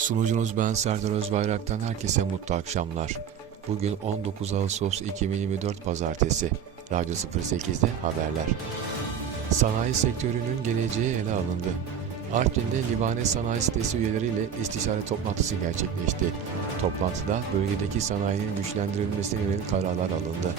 Sunucunuz ben Serdar Özbayrak'tan herkese mutlu akşamlar. Bugün 19 Ağustos 2024 Pazartesi. Radyo 08'de haberler. Sanayi sektörünün geleceği ele alındı. Artvin'de Libane Sanayi Sitesi üyeleriyle istişare toplantısı gerçekleşti. Toplantıda bölgedeki sanayinin güçlendirilmesine yönelik kararlar alındı.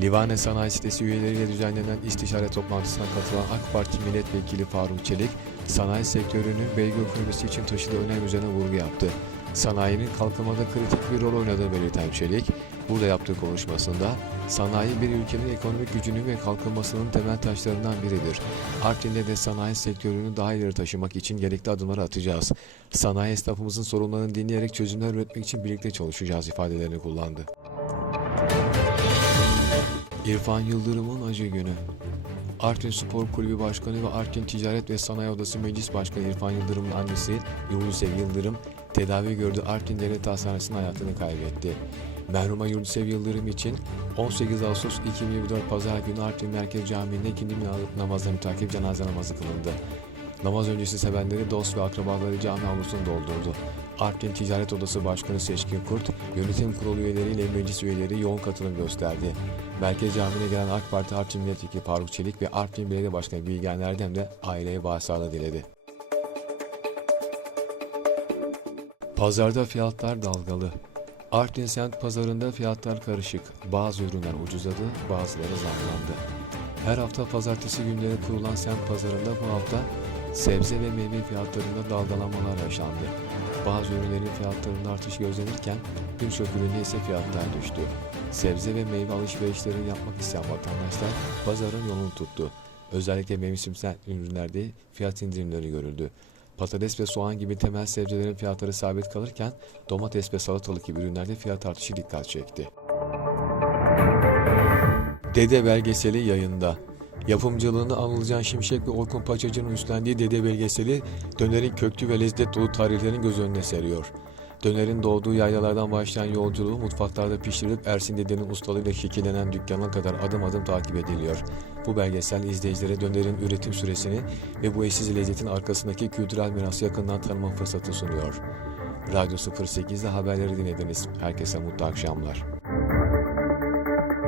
Livane Sanayi Sitesi üyeleriyle düzenlenen istişare toplantısına katılan AK Parti Milletvekili Faruk Çelik, sanayi sektörünün bölge ekonomisi için taşıdığı önem üzerine vurgu yaptı. Sanayinin kalkınmada kritik bir rol oynadığı belirten Çelik, burada yaptığı konuşmasında, sanayi bir ülkenin ekonomik gücünün ve kalkınmasının temel taşlarından biridir. Artvin'de de sanayi sektörünü daha ileri taşımak için gerekli adımları atacağız. Sanayi esnafımızın sorunlarını dinleyerek çözümler üretmek için birlikte çalışacağız ifadelerini kullandı. İrfan Yıldırım'ın acı günü. Artvin Spor Kulübü Başkanı ve Artvin Ticaret ve Sanayi Odası Meclis Başkanı İrfan Yıldırım'ın annesi Yurdusev Yıldırım tedavi gördüğü Artvin Devlet Hastanesi'nde hayatını kaybetti. Merhuma Yurdusev Yıldırım için 18 Ağustos 2024 Pazar günü Artvin Merkez Camii'nde ikindi namazlarını takip cenaze namazı kılındı. Namaz öncesi sevenleri, dost ve akrabaları cami avlusunu doldurdu. Artvin Ticaret Odası Başkanı Seçkin Kurt, yönetim kurulu üyeleriyle meclis üyeleri yoğun katılım gösterdi. Merkez Camii'ne gelen AK Parti Artvin Milletvekili Faruk Çelik ve Artvin Belediye Başkanı Bilgen Erdem de aileye başsağlığı diledi. Pazarda fiyatlar dalgalı. Artvin semt pazarında fiyatlar karışık. Bazı ürünler ucuzladı, bazıları zamlandı. Her hafta pazartesi günleri kurulan semt pazarında bu hafta sebze ve meyve fiyatlarında dalgalanmalar yaşandı. Bazı ürünlerin fiyatlarında artış gözlenirken birçok üründe ise fiyatlar düştü. Sebze ve meyve alışverişlerini yapmak isteyen vatandaşlar pazarın yolunu tuttu. Özellikle mevsimsel ürünlerde fiyat indirimleri görüldü. Patates ve soğan gibi temel sebzelerin fiyatları sabit kalırken domates ve salatalık gibi ürünlerde fiyat artışı dikkat çekti. Dede belgeseli yayında. Yapımcılığını Anılcan Şimşek ve Orkun Paçacı'nın üstlendiği Dede belgeseli dönerin köklü ve lezzet dolu tarihlerini göz önüne seriyor. Dönerin doğduğu yaylalardan başlayan yolculuğu mutfaklarda pişirilip Ersin Dede'nin ustalığıyla şekillenen dükkana kadar adım adım takip ediliyor. Bu belgesel izleyicilere dönerin üretim süresini ve bu eşsiz lezzetin arkasındaki kültürel mirası yakından tanıma fırsatı sunuyor. Radyo 08'de haberleri dinlediniz. Herkese mutlu akşamlar.